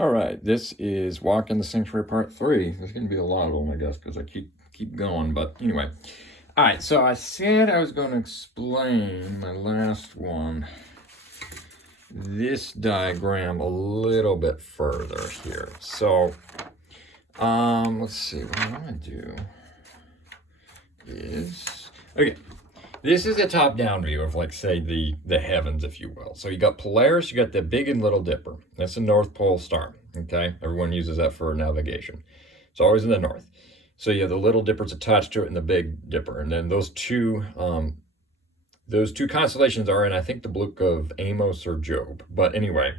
All right, this is Walk in the Sanctuary Part 3. There's going to be a lot of them, I guess, because I keep going. But anyway, all right, so I said I was going to explain my last one, this diagram, a little bit further here. So, let's see, what I want to do is, okay, this is a top-down view of, like, say, the heavens, if you will. So you got Polaris, you got the Big and Little Dipper. That's the North Pole star, okay? Everyone uses that for navigation. It's always in the north. So you have the Little Dipper's attached to it and the Big Dipper. And then those two constellations are in, I think, the book of Amos or Job. But anyway,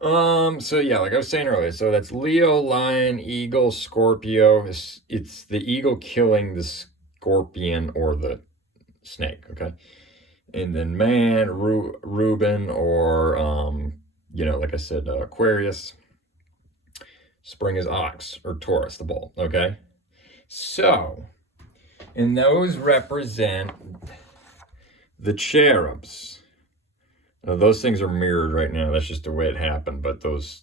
so yeah, like I was saying earlier, so that's Leo, Lion, Eagle, Scorpio. It's the eagle killing the scorpion or the snake, okay? And then man, Reuben, or like I said, Aquarius. Spring is ox, or Taurus, the bull, okay? So, and those represent the cherubs. Now, those things are mirrored right now. That's just the way it happened. But those,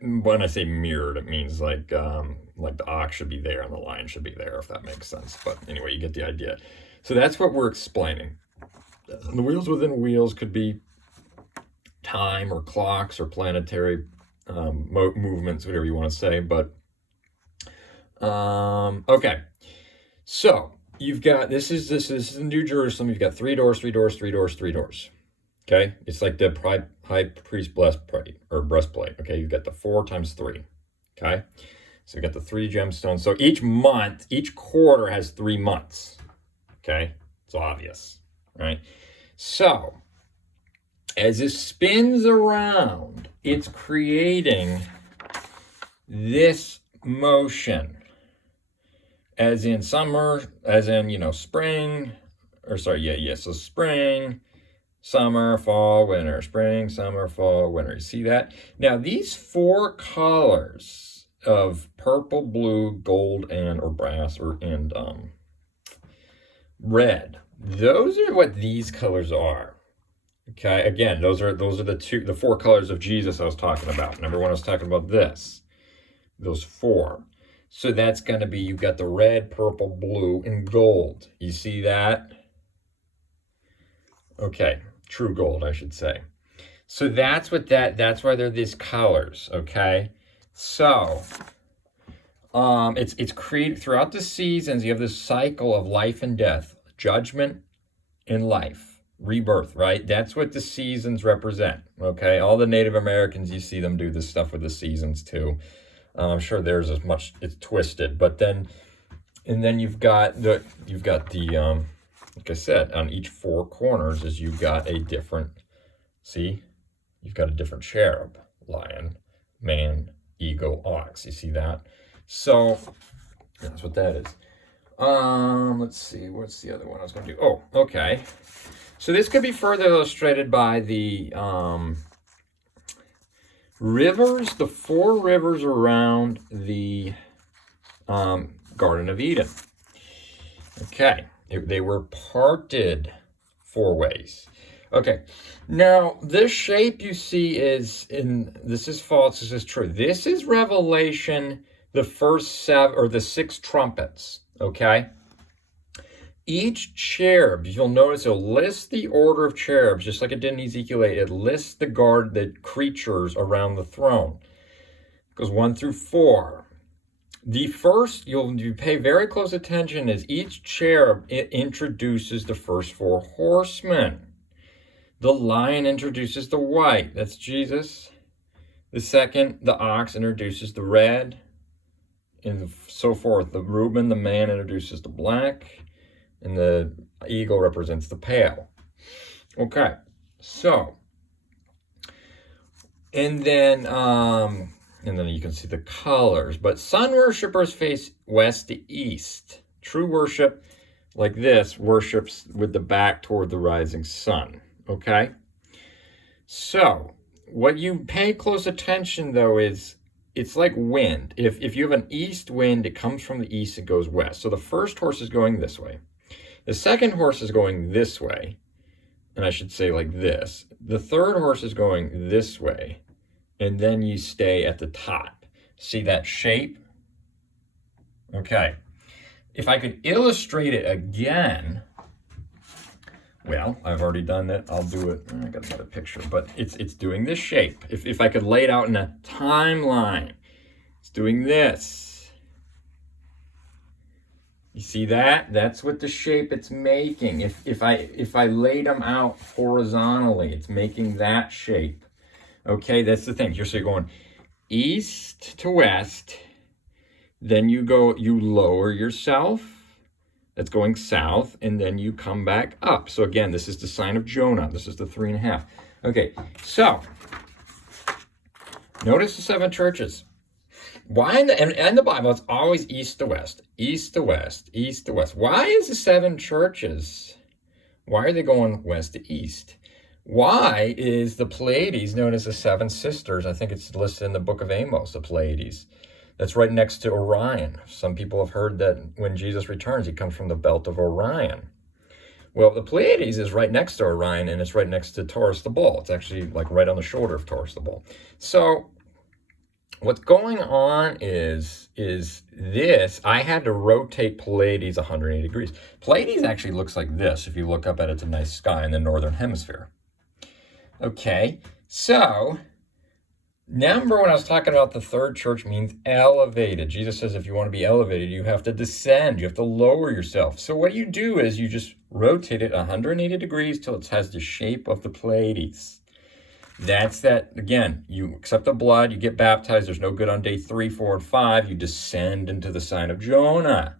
when I say mirrored, it means like the ox should be there and the lion should be there, if that makes sense. But anyway, you get the idea. So that's what we're explaining. The wheels within wheels could be time or clocks or planetary movements, whatever you want to say. But okay, so you've got this is in New Jerusalem. You've got 3 doors, 3 doors, 3 doors, 3 doors. Okay, it's like the high priest breastplate. Okay, you've got the 4 times 3. Okay, so you got the 3 gemstones. So each month, each quarter has 3 months. Okay, it's obvious, right? So as it spins around, it's creating this motion, as in summer, as in, spring, or sorry, so spring, summer, fall, winter, spring, summer, fall, winter. You see that? Now, these 4 colors of purple, blue, gold, or brass, and red, those are what these colors are. Okay, again, those are the 4 colors of Jesus I was talking about. Remember when I was talking about this? Those 4. So that's going to be, you've got the red, purple, blue, and gold. You see that? Okay, true gold, I should say. So that's why they're these colors, okay? So it's created throughout the seasons. You have this cycle of life and death, judgment and life, rebirth, right? That's what the seasons represent, okay? All the Native Americans, you see them do this stuff with the seasons too. I'm sure theirs is much, it's twisted, but then you've got the like I said, on each 4 corners is you've got a different, see, you've got a different cherub, lion, man, eagle, ox. You see that? So that's what that is. Let's see, what's the other one I was going to do? Oh, okay. So this could be further illustrated by the rivers, the 4 rivers around the Garden of Eden. Okay, they were parted 4 ways. Okay, now this shape you see this is false, this is true. This is Revelation, the first 7 or the 6 trumpets, okay? Each cherub, you'll notice it'll list the order of cherubs, just like it did in Ezekiel 8. It lists the creatures around the throne. It goes 1 through 4. The first, you pay very close attention, is each cherub, it introduces the first 4 horsemen. The lion introduces the white, that's Jesus. The second, the ox, introduces the red, and so forth. The Reuben, the man, introduces the black, and the eagle represents the pale. Okay, so, and then you can see the colors. But sun worshipers face west to east. True worship, like this, worships with the back toward the rising sun. Okay? So, what you pay close attention, though, is it's like wind. If you have an east wind, it comes from the east, it goes west. So the first horse is going this way. The second horse is going this way. And I should say like this. The third horse is going this way. and then you stay at the top. See that shape? Okay. If I could illustrate it again, well, I've already done that. I'll do it. I got another picture, but it's doing this shape. If I could lay it out in a timeline, it's doing this. You see that? That's what the shape it's making. If I laid them out horizontally, it's making that shape. Okay, that's the thing. You're going east to west, then you lower yourself. That's going south, and then you come back up. So again, this is the sign of Jonah. This is the 3.5. Okay, so notice the 7 churches. Why in the Bible it's always east to west, east to west, east to west. Why is the 7 churches? Why are they going west to east? Why is the Pleiades known as the 7 sisters? I think it's listed in the book of Amos, the Pleiades. That's right next to Orion. Some people have heard that when Jesus returns, he comes from the belt of Orion. Well, the Pleiades is right next to Orion, and it's right next to Taurus the Bull. It's actually like right on the shoulder of Taurus the Bull. So what's going on is this. I had to rotate Pleiades 180 degrees. Pleiades actually looks like this. If you look up at it, it's a nice sky in the northern hemisphere. Okay, so now remember when I was talking about the 3rd church means elevated. Jesus says if you want to be elevated, you have to descend. You have to lower yourself. So what you do is you just rotate it 180 degrees till it has the shape of the Pleiades. That's that. Again, you accept the blood, you get baptized. There's no good on day 3, 4, and 5. You descend into the sign of Jonah.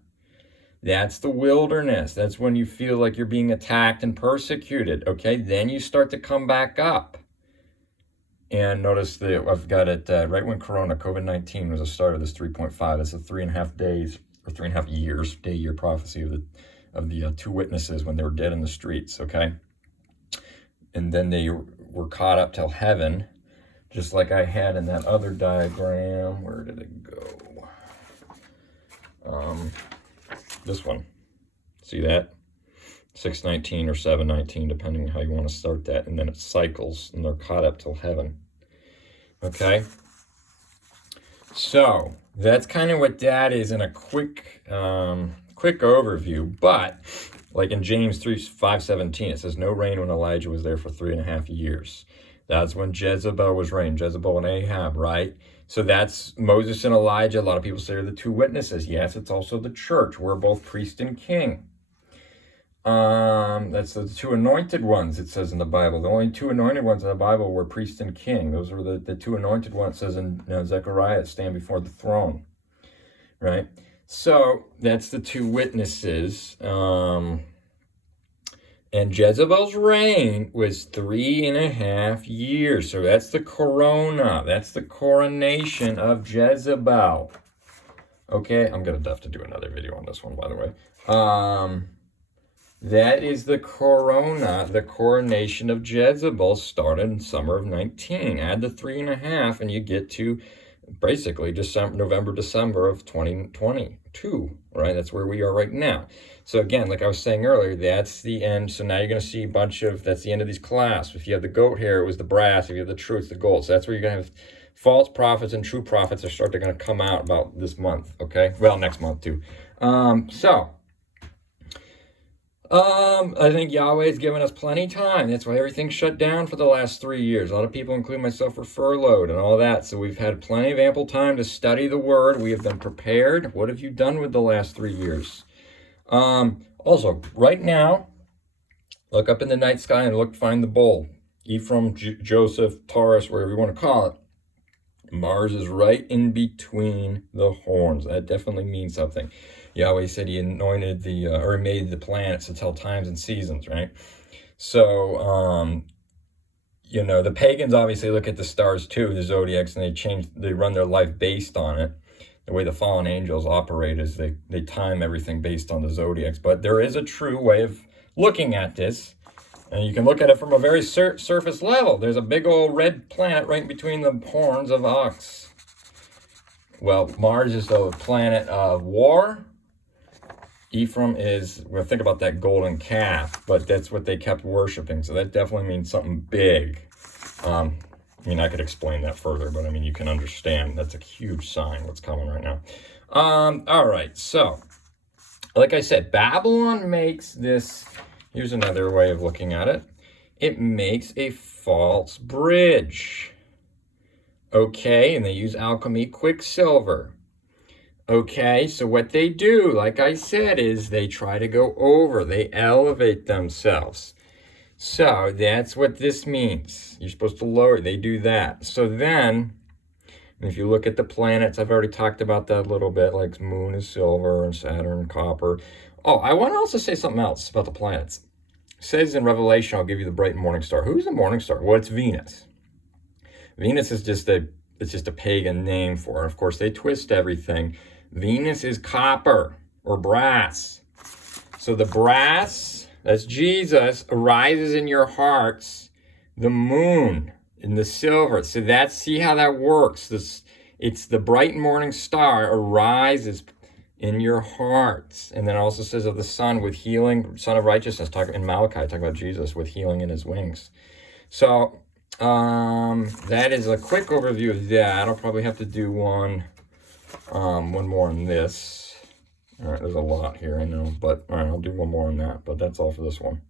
That's the wilderness. That's when you feel like you're being attacked and persecuted. Okay, then you start to come back up. And notice that I've got it right when COVID-19 was the start of this 3.5. It's a 3.5 days or 3.5 years, day-year prophecy of the 2 witnesses when they were dead in the streets. Okay, and then they were caught up till heaven, just like I had in that other diagram. Where did it go? This one. See that? 6:19 or 7:19, depending on how you want to start that, and then it cycles, and they're caught up till heaven. Okay, so that's kind of what that is in a quick overview. But like in James 3:5-17, it says no rain when Elijah was there for 3.5 years. That's when Jezebel was reigning, Jezebel and Ahab, right? So that's Moses and Elijah. A lot of people say are the 2 witnesses. Yes, it's also the church. We're both priest and king. That's the 2 anointed ones, it says in the Bible. The only 2 anointed ones in the Bible were priest and king. Those were the 2 anointed ones, it says in Zechariah, stand before the throne, right? So that's the 2 witnesses. And Jezebel's reign was 3.5 years. So that's the corona. That's the coronation of Jezebel. Okay, I'm going to have to do another video on this one, by the way. That is the corona, the coronation of Jezebel started in summer of 19. Add the 3.5 and you get to basically November, December of 2022, right? That's where we are right now. So again, like I was saying earlier, that's the end. So now you're going to see a bunch of, that's the end of these clasps. If you have the goat hair, it was the brass. If you have the truth, the gold. So that's where you're going to have false prophets and true prophets are going to come out about this month, okay? Well, next month too. I think Yahweh's given us plenty of time. That's why everything's shut down for the last 3 years. A lot of people, including myself, were furloughed and all that. So we've had plenty of ample time to study the Word. We have been prepared. What have you done with the last 3 years? Also, right now, look up in the night sky and find the bull. Ephraim, Joseph, Taurus, whatever you want to call it. Mars is right in between the horns. That definitely means something. Yahweh said he anointed or made the planets to tell times and seasons, right? So, the pagans obviously look at the stars too, the zodiacs, and they run their life based on it. The way the fallen angels operate is they time everything based on the zodiacs. But there is a true way of looking at this, and you can look at it from a very surface level. There's a big old red planet right between the horns of Ox. Well, Mars is the planet of war. Ephraim is, well, think about that golden calf, but that's what they kept worshiping. So that definitely means something big. I mean, I could explain that further, but I mean, you can understand that's a huge sign what's coming right now. All right, so like I said, Babylon makes this, here's another way of looking at it. It makes a false bridge. Okay, and they use alchemy, quicksilver. Okay, so what they do, like I said, is they try to go over, they elevate themselves. So that's what this means. You're supposed to lower, they do that. So then, if you look at the planets, I've already talked about that a little bit, like Moon is silver and Saturn copper. Oh, I want to also say something else about the planets. It says in Revelation, I'll give you the bright morning star. Who's the morning star? Well, it's Venus. Venus is just a pagan name for it. Of course, they twist everything. Venus is copper or brass. So the brass, that's Jesus, arises in your hearts. The moon in the silver. So that's, see how that works. It's the bright morning star arises in your hearts. And then it also says of the sun with healing, son of righteousness, in Malachi, talking about Jesus with healing in his wings. So that is a quick overview of that. I'll probably have to do one more on this. All right, there's a lot here, I know, but all right, I'll do one more on that, but that's all for this one.